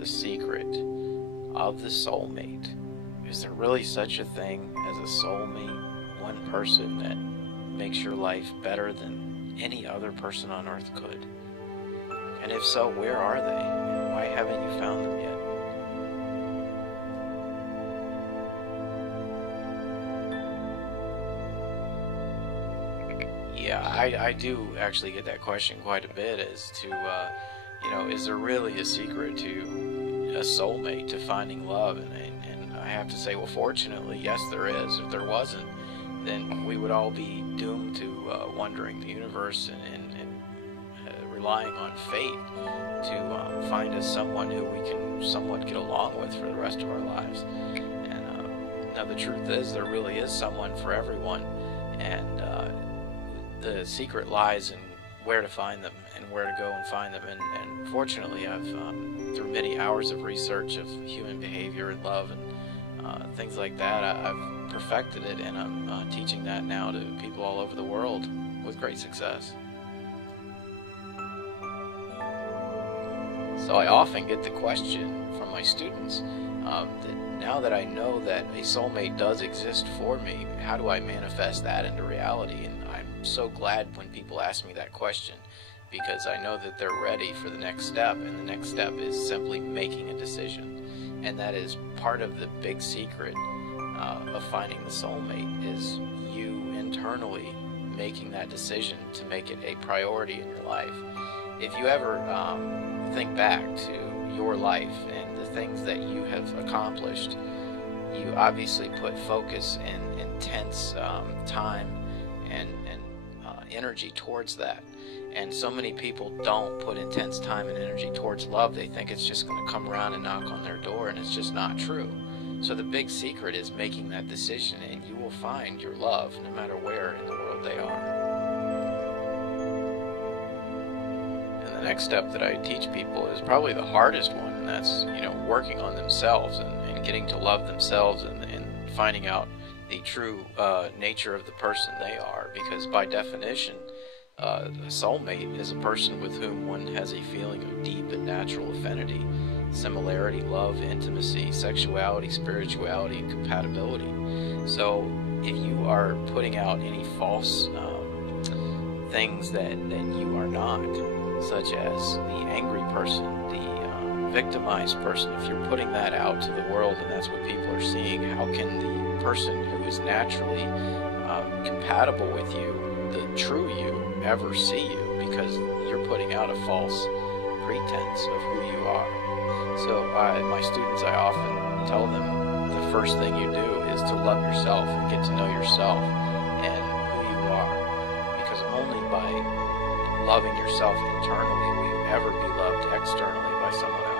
the secret of the soulmate. Is there really such a thing as a soulmate? One person that makes your life better than any other person on earth could? And if so, where are they? And why haven't you found them yet? Yeah, I do actually get that question quite a bit as to, is there really a secret to a soulmate, to finding love? And I have to say, well, fortunately, yes, there is. If there wasn't, then we would all be doomed to wandering the universe and relying on fate to find us someone who we can somewhat get along with for the rest of our lives. And now the truth is, there really is someone for everyone, and the secret lies in where to find them and where to go and find them. And fortunately, I've through many hours of research of human behavior and love and things like that, I've perfected it, and I'm teaching that now to people all over the world with great success. So I often get the question from my students that now that I know that a soulmate does exist for me, how do I manifest that into reality? And I'm so glad when people ask me that question, because I know that they're ready for the next step, and the next step is simply making a decision. And that is part of the big secret of finding the soulmate, is you internally making that decision to make it a priority in your life. If you ever think back to your life and the things that you have accomplished, you obviously put focus and intense time and energy towards that. And so many people don't put intense time and energy towards love. They think it's just going to come around and knock on their door, and it's just not true. So the big secret is making that decision, and you will find your love no matter where in the world they are. And the next step that I teach people is probably the hardest one, and that's working on themselves and getting to love themselves and finding out the true nature of the person they are. Because by definition, a soulmate is a person with whom one has a feeling of deep and natural affinity, similarity, love, intimacy, sexuality, spirituality, and compatibility. So if you are putting out any false things that you are not, such as the angry person, the victimized person, if you're putting that out to the world and that's what people are seeing, how can the person who is naturally compatible with you, the true you, ever see you? Because you're putting out a false pretense of who you are. So my students, I often tell them the first thing you do is to love yourself and get to know yourself and who you are. Because only by loving yourself internally will you ever be loved externally by someone else.